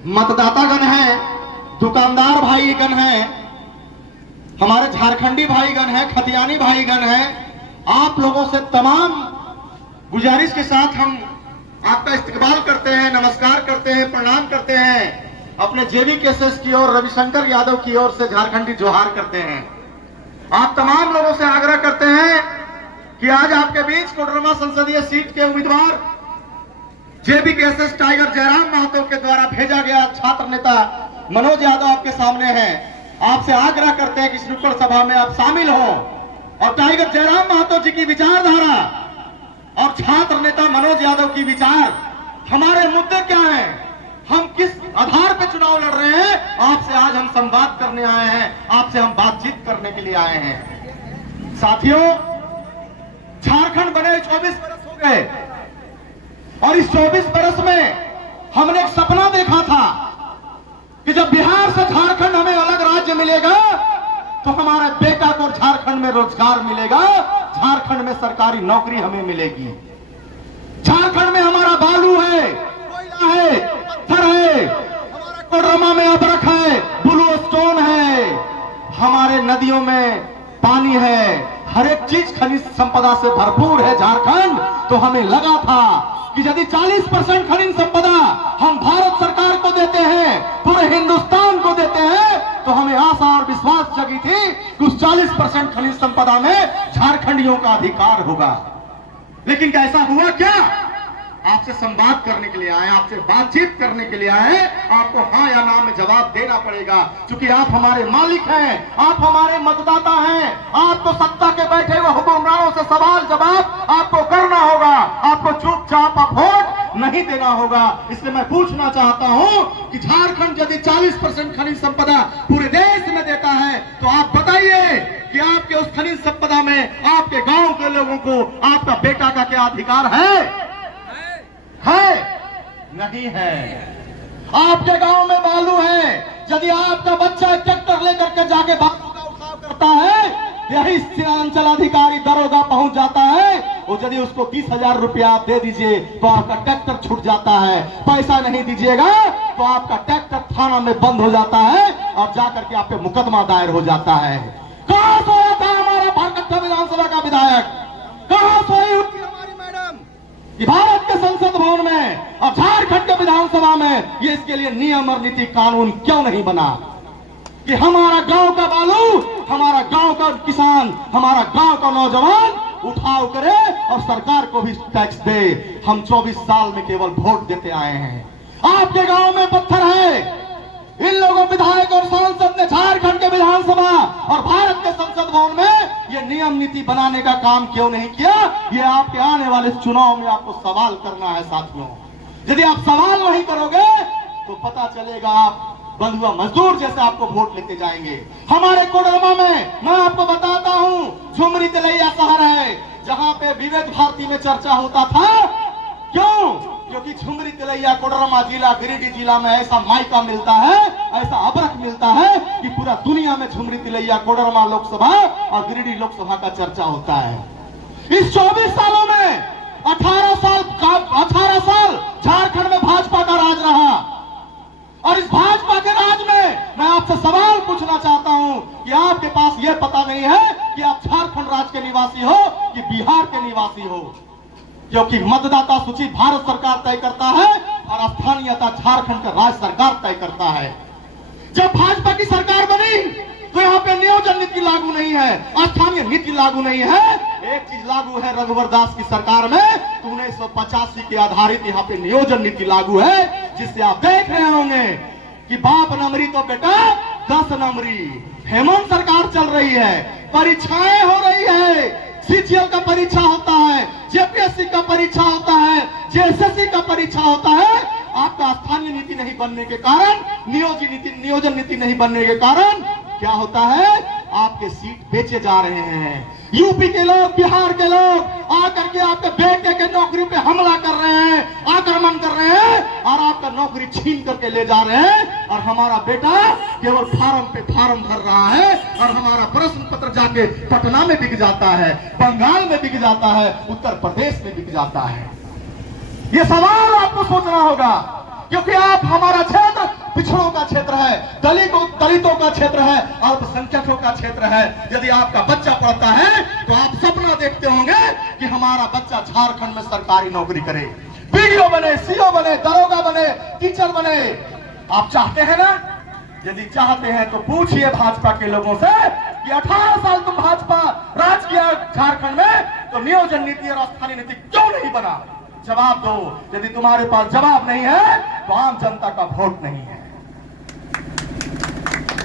मतदातागण हैं, दुकानदार भाईगण हैं, हमारे झारखंडी भाईगण हैं, खतियानी भाईगण हैं, आप लोगों से तमाम गुजारिश के साथ हम आपका इस्तकबाल करते हैं, नमस्कार करते हैं, प्रणाम करते हैं। अपने जेबी केसेस की ओर, रविशंकर यादव की ओर से झारखंडी जोहार करते हैं। आप तमाम लोगों से आग्रह करते हैं कि आज आपके बीच कोडरमा संसदीय सीट के उम्मीदवार जेबी केसेस टाइगर जयराम महतो के द्वारा भेजा गया छात्र नेता मनोज यादव आपके सामने है। आपसे आग्रह करते हैं कि इस नुक्कड़ सभा में आप शामिल हो और टाइगर जयराम महतो जी की विचारधारा और छात्र नेता मनोज यादव की विचार, हमारे मुद्दे क्या हैं, हम किस आधार पर चुनाव लड़ रहे हैं, आपसे आज हम संवाद करने आए हैं, आपसे हम बातचीत करने के लिए आए हैं। साथियों, झारखंड बने 24 बरस हो गए और इस 24 बरस में हमने एक सपना देखा था कि जब बिहार से झारखंड हमें अलग राज्य मिलेगा तो हमारे बेटा को झारखंड में रोजगार मिलेगा, झारखंड में सरकारी नौकरी हमें मिलेगी। झारखंड में हमारा बालू है, कोयला है, पत्थर है, हमारा कोडरमा में अबरख है, ब्लू स्टोन है, हमारे नदियों में पानी है, हर एक चीज खनिज संपदा से भरपूर है झारखंड। तो हमें लगा था कि यदि 40% खनिज संपदा हम भारत सरकार को देते हैं, पूरे हिंदुस्तान को देते हैं, तो हमें आशा और विश्वास जगी थी कि उस 40% खनिज संपदा में झारखंडियों का अधिकार होगा। लेकिन कैसा हुआ क्या? आपसे संवाद करने के लिए आए, आपसे बातचीत करने के लिए आए। आपको हाँ या ना में जवाब देना पड़ेगा, क्योंकि आप हमारे मालिक हैं, आप हमारे मतदाता हैं। आपको सत्ता के बैठे हुए हुक्मरानों से सवाल जवाब आपको करना होगा, आपको चुपचाप वोट नहीं देना होगा। इसलिए मैं पूछना चाहता हूं कि झारखंड यदि 40% खनिज संपदा पूरे देश में देता है तो आप बताइए कि आपके उस खनिज संपदा में आपके गांव के लोगों को, आपका बेटा का क्या अधिकार है? नहीं है। आपके गांव में बालू है, यदि आपका बच्चा ट्रैक्टर लेकर के जाके बालू का उठाव करता है, यही अंचल अधिकारी दरोगा पहुंच जाता है, और यदि उसको 20,000 रुपया आप दे दीजिए तो आपका ट्रैक्टर छूट जाता है। पैसा नहीं दीजिएगा तो आपका ट्रैक्टर थाना में बंद हो जाता है और जाकर के आप पे मुकदमा दायर हो जाता है। कहां सोया था हमारा भाकट्ठा विधानसभा का विधायक? कहां सोई हुई हमारी मैडम? भारत के संसद भवन में और झारखंड के विधानसभा में ये इसके लिए नियम और नीति कानून क्यों नहीं बना कि हमारा गांव का बालू, हमारा गांव का किसान, हमारा गांव का नौजवान उठाव करे और सरकार को भी टैक्स दे। हम 24 साल में केवल वोट देते आए हैं। आपके गांव में पत्थर है, इन लोगों विधायक और सांसद ने झारखंड के विधानसभा और भारत के संसद भवन में ये नियम नीति बनाने का काम क्यों नहीं किया? ये आपके आने वाले चुनाव में आपको सवाल करना है साथियों। यदि आप सवाल नहीं करोगे तो पता चलेगा आप बंधुआ मजदूर जैसे आपको वोट लेते जाएंगे। हमारे कोडरमा में मैं आपको बताता हूं, झुमरी तिलैया शहर है जहां पे विवेक भारती में चर्चा होता था। क्यों? क्योंकि झुमरी तिलैया कोडरमा जिला, गिरिडीह जिला में ऐसा मायका मिलता है, ऐसा अबरख मिलता है कि पूरा दुनिया में झुमरी तिलैया कोडरमा लोकसभा और गिरिडीह लोकसभा का चर्चा होता है। इस 24 सालों में 18 साल झारखंड में भाजपा का राज रहा और इस भाजपा के राज में मैं आपसे सवाल पूछना चाहता हूं कि आपके पास यह पता नहीं है कि आप झारखंड राज्य के निवासी हो कि बिहार के निवासी हो? क्योंकि मतदाता सूची भारत सरकार तय करता है और स्थानीयता झारखंड का राज्य सरकार तय करता है। जब भाजपा की सरकार बनी तो यहाँ पे नियोजन नीति लागू नहीं है, स्थानीय नीति लागू नहीं है। एक चीज लागू है रघुवर दास की सरकार में, 1985 के आधारित यहाँ पे नियोजन नीति लागू है, जिससे आप देख रहे होंगे कि बाप नंबरी तो बेटा 10 नंबरी। हेमंत सरकार चल रही है, परीक्षाएं हो रही है, सीजीएल का परीक्षा होता है, जेपीएससी का परीक्षा होता है, जेएसएससी का परीक्षा होता है। आपका स्थानीय नीति नहीं बनने के कारण, नियोजन नीति नहीं बनने के कारण क्या होता है? आपके सीट बेचे जा रहे हैं। यूपी के लोग, बिहार के लोग आकर के आपके बेटे के नौकरी पे हमला कर रहे हैं, आक्रमण कर रहे हैं और आपका नौकरी छीन करके ले जा रहे हैं। और हमारा बेटा केवल फार्म पे फार्म भर रहा है और हमारा प्रश्न पत्र जाके पटना में बिक जाता है, बंगाल में बिक जाता है, उत्तर प्रदेश में बिक जाता है। ये सवाल आपको सोचना होगा, क्योंकि आप हमारा क्षेत्र पिछड़ों का क्षेत्र है, दलितों का क्षेत्र है, अल्पसंख्यकों का क्षेत्र है। यदि आपका बच्चा पढ़ता है तो आप सपना देखते होंगे कि हमारा बच्चा झारखंड में सरकारी नौकरी करे, बीडीओ बने, सीओ बने, दरोगा बने, टीचर बने। आप चाहते हैं ना? यदि चाहते हैं तो पूछिए भाजपा के लोगों से कि 18 साल तुम भाजपा राज किया झारखंड में, तो नियोजन नीति और स्थानीय नीति क्यों नहीं बना? जवाब दो। यदि तुम्हारे पास जवाब नहीं है तो आम जनता का वोट नहीं है।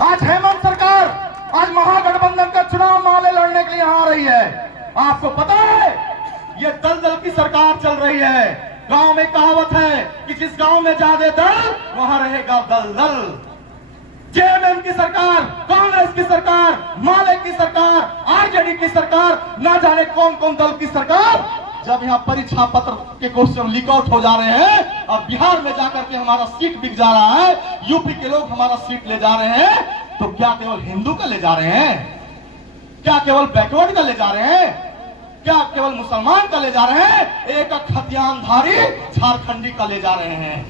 आज हेमंत सरकार, आज महागठबंधन का चुनाव माले लड़ने के लिए यहां आ रही है। आपको पता है ये दलदल की सरकार चल रही है। गांव में कहावत है कि जिस गांव में ज्यादा दल वहां रहेगा दलदल। जेएमएम की सरकार, कांग्रेस की सरकार, माले की सरकार, आरजेडी की सरकार, ना जाने कौन कौन दल की सरकार, जब यहाँ परीक्षा पत्र के क्वेश्चन लीक आउट हो जा रहे हैं और बिहार में जाकर के हमारा सीट बिक जा रहा है, यूपी के लोग हमारा सीट ले जा रहे हैं, तो क्या केवल हिंदू का ले जा रहे हैं? क्या केवल बैकवर्ड का ले जा रहे हैं? क्या केवल मुसलमान का ले जा रहे हैं? एक हथियारधारी झारखंडी का ले जा रहे हैं।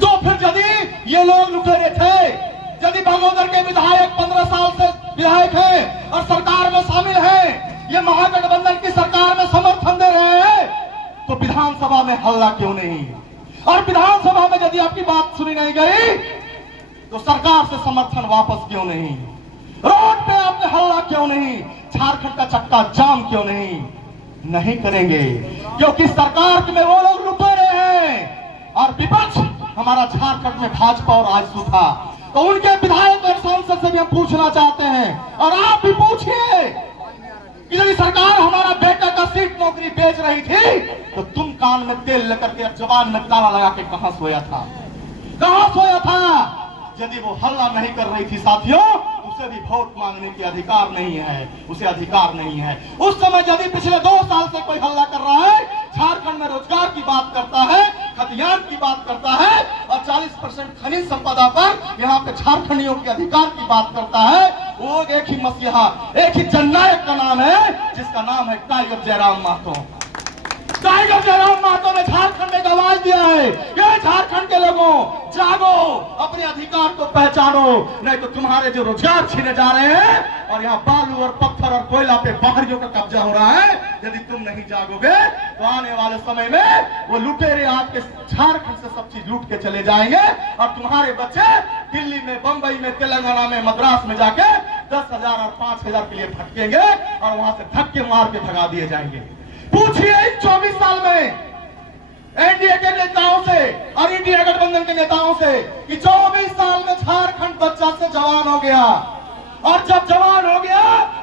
तो फिर यदि ये लोग लुटेरे थे, यदि बागोदर के विधायक 15 साल से विधायक हैं और सरकार में शामिल हैं, ये महागठबंधन की सरकार में समर्थन दे रहे हैं, तो विधानसभा में हल्ला क्यों नहीं? और विधानसभा में यदि आपकी बात सुनी नहीं गई तो सरकार से समर्थन वापस क्यों नहीं? रोड पे आपने हल्ला क्यों नहीं? झारखंड का चक्का जाम क्यों नहीं? नहीं करेंगे, क्योंकि सरकार में वो लोग लुटेरे हैं और विपक्ष हमारा झारखंड में भाजपा और आजसू था। तो उनके विधायक और सांसद से भी हम पूछना चाहते हैं, और आप भी पूछिए कि यदि सरकार हमारा बेटा का सीट नौकरी बेच रही थी तो तुम कान में तेल लेकर के जवान में ताला लगा के कहां सोया था? कहां सोया था? यदि वो हल्ला नहीं कर रही थी साथियों, उसे भी वोट मांगने के अधिकार नहीं है, उसे अधिकार नहीं है। उस समय यदि पिछले 2 साल से कोई हल्ला कर रहा है, झारखंड में रोजगार की बात करता है, खतियान की बात करता है और 40% खनिज संपदा पर यहाँ पे झारखंडियों के अधिकार की बात करता है, वो एक ही मसीहा, एक ही जननायक का नाम है, जिसका नाम है टाइगर जयराम महतो। टाइगर जयराम महतो ने झारखंड में आवाज दिया है, ये झारखंड के लोगों जागो, अपने अधिकार को पहचानो, नहीं तो तुम्हारे जो रोजगार छीने जा रहे हैं और यहाँ बालू और पत्थर और कोयला पे बाहरियों का कब्जा हो रहा है, यदि तुम नहीं जागोगे तो आने वाले समय में वो लुटेरे आपके झारखंड से सब चीज लूट के चले जाएंगे और तुम्हारे बच्चे दिल्ली में, बंबई में, तेलंगाना में, मद्रास में जाके 10,000 और 5,000 के लिए भटकेंगे और वहां से धक्के मार के भगा दिए जाएंगे। पूछिए इन 24 साल में एनडीए के नेताओं से और इंडिया गठबंधन के नेताओं से कि 24 साल में झारखंड बच्चा से जवान हो गया, और जब जवान हो गया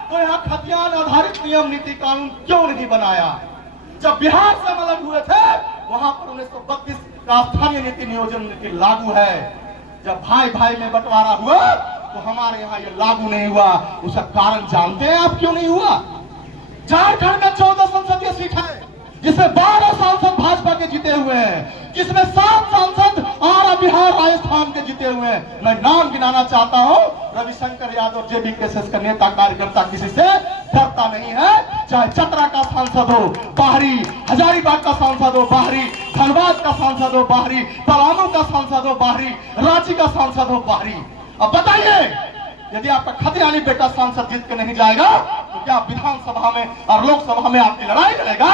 तो यहाँ खतियान आधारित नियम नीति कानून क्यों नहीं बनाया? जब बिहार से हम अलग हुए थे वहां पर 1932 का स्थानीय नीति नियोजन नीति लागू है। जब भाई भाई में बंटवारा हुआ तो हमारे यहाँ ये लागू नहीं हुआ। उसका कारण जानते हैं आप क्यों नहीं हुआ? झारखंड में 14 संसदीय सीट है, जिसमें 12 सांसद भाजपा के जीते हुए हैं, जिसमें 7 सांसद आरा, बिहार, राजस्थान के जीते हुए हैं। मैं नाम गिनाना चाहता हूं, रविशंकर यादव जेबी केसेस का नेता कार्यकर्ता किसी से डरता नहीं है, चाहे चतरा का सांसद हो बाहरी, हजारीबाग का सांसद हो बाहरी, धनबाद का सांसद हो बाहरी, पलामू का सांसद हो बाहरी, रांची का सांसद हो बाहरी। अब बताइए, यदि आपका खतियानी बेटा सांसद जीत के नहीं जाएगा तो क्या विधानसभा में और लोकसभा में आपकी लड़ाई लड़ेगा?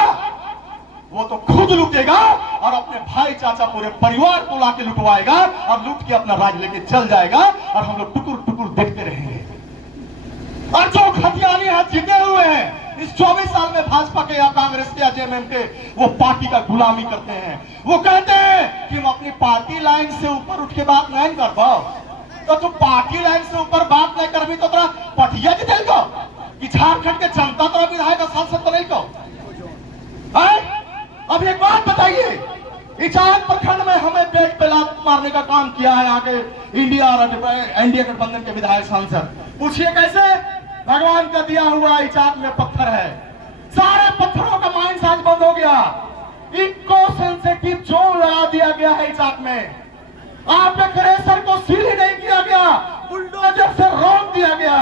वो तो खुद लुटेगा और अपने भाई, चाचा, पूरे परिवार को लाके लुटवाएगा और लूट के अपना राज लेके चल जाएगा और हम लोग टुकुर टुकुर देखते रहेंगे। और जो खतियानी हाथ जीते हुए हैं इस 24 साल में भाजपा के या कांग्रेस के या जेएमएम के, वो पार्टी का गुलामी करते हैं। वो कहते हैं कि हम अपनी पार्टी लाइन से ऊपर उठ के बात नहीं कर पाओ, तो तुम पार्टी लाइन से ऊपर बात नहीं कर भी तो तेरा पटिया की दिल को कि झारखंड के जनता तो विधायक सांसद तो नहीं को। अब एक बात बताइए, इचाक प्रखंड में हमें पेट पे लात मारने का काम किया है आगे इंडिया और एनडीए गठबंधन के विधायक सांसद। पूछिए कैसे? भगवान का दिया हुआ इचाक में पत्थर है, सारे पत्थरों का माइंस आज बंद हो गया, इको सेंसिटिव जोन लगा दिया गया है इचाक में। आपके क्रेशर को सील ही नहीं किया गया, बुलडोजर से रोक दिया गया।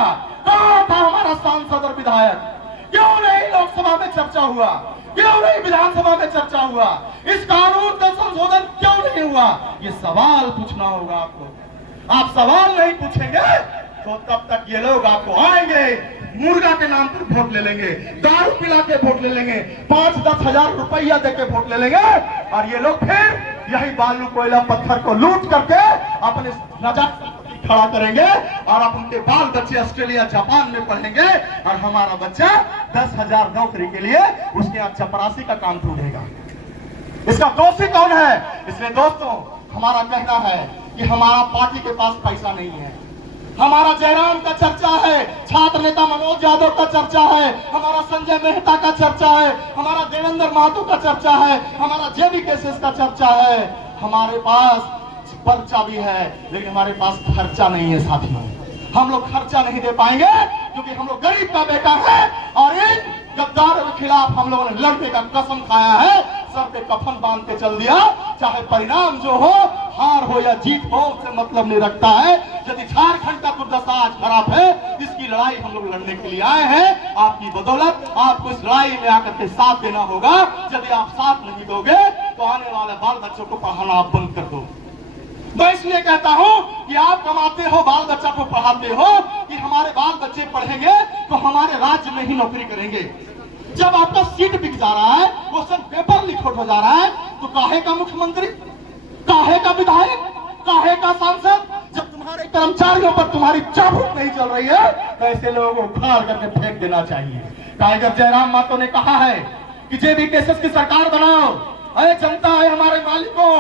कहां था हमारा सांसद और विधायक? क्यों नहीं लोकसभा में चर्चा हुआ? क्यों नहीं विधानसभा में चर्चा हुआ? इस कानून का संशोधन क्यों नहीं हुआ? ये सवाल पूछना होगा आपको। आप सवाल नहीं पूछेंगे तो तब तक ये लोग आपको आएंगे, मुर्गा के नाम पर वोट ले लेंगे, दारू पिला के वोट ले लेंगे, 5-10 हजार रुपया दे के वोट ले लेंगे, और ये लोग फिर यही बालू कोयला पत्थर को लूट करके अपने नजात खड़ा करेंगे, और अब उनके बाल बच्चे ऑस्ट्रेलिया जापान में पढ़ेंगे, और हमारा बच्चा 10,000 नौकरी के लिए उसके यहाँ चपरासी का काम ढूंढेगा। इसका दोषी कौन है? इसलिए दोस्तों, हमारा कहना है कि हमारा पार्टी के पास पैसा नहीं है। हमारा जयराम का चर्चा है, छात्र नेता मनोज यादव का चर्चा है, हमारा संजय मेहता का चर्चा है, हमारा देवेंद्र महतो का चर्चा है, हमारा जेबी केसेस का चर्चा है। हमारे पास पर्चा भी है, लेकिन हमारे पास खर्चा नहीं है साथियों। हम लोग खर्चा नहीं दे पाएंगे क्योंकि हम लोग गरीब का बेटा है, और इन गद्दारों के खिलाफ हम लोगों ने लड़ने का कसम खाया है। सर पे कफन बांध के चल दिया, चाहे परिणाम जो हो, हार हो या जीत हो, उससे मतलब नहीं रखता है। यदि झारखंड का दुर्दशा आज खराब है, इसकी लड़ाई हम लोग लड़ने के लिए आए हैं। आपकी बदौलत आपको इस लड़ाई में आकर के साथ देना होगा। यदि आप साथ नहीं दोगे तो आने वाले बाल बच्चों को पढ़ाना आप बंद कर दो। मैं इसलिए कहता हूं कि आप कमाते हो, बाल बच्चा को पढ़ाते हो, कि हमारे बाल बच्चे पढ़ेंगे तो हमारे राज्य में ही नौकरी करेंगे। जब आपका सीट बिक जा रहा है, क्वेश्चन पेपर लीक हो जा रहा है, तो काहे का मुख्यमंत्री, काहे का विधायक, काहे का सांसद? जब तुम्हारे कर्मचारियों पर तुम्हारी चाबुक नहीं चल रही है, तो ऐसे लोगों को उखाड़ करके फेंक देना चाहिए। टाइगर जयराम महतो ने कहा है कि जेबी केसेस की सरकार बनाओ। अरे जनता है हमारे मालिकों,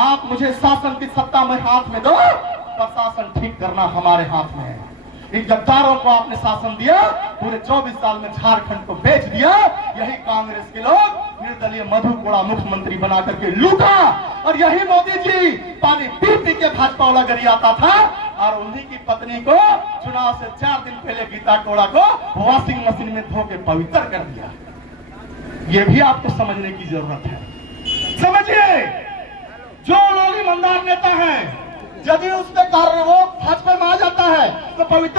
आप मुझे शासन की सत्ता में हाथ में दो, प्रशासन ठीक करना हमारे हाथ में है। इन गद्दारों को आपने शासन दिया, पूरे 24 साल में झारखंड को बेच दिया। यही कांग्रेस के लोग निर्दलीय मधु कोड़ा मुख्यमंत्री बना करके लूटा, और यही मोदी जी पानी पी पी के भाजपा वाला गरियाता था, और उन्हीं की पत्नी को चुनाव से 4 दिन पहले गीता कोड़ा को वॉशिंग मशीन में धो के पवित्र कर दिया। ये भी आपको समझने की जरूरत है। समझिए, जो लोग ईमानदार नेता हैं, यदि उसके कार्य वो भाजपा में आ जाता है तो पवित्र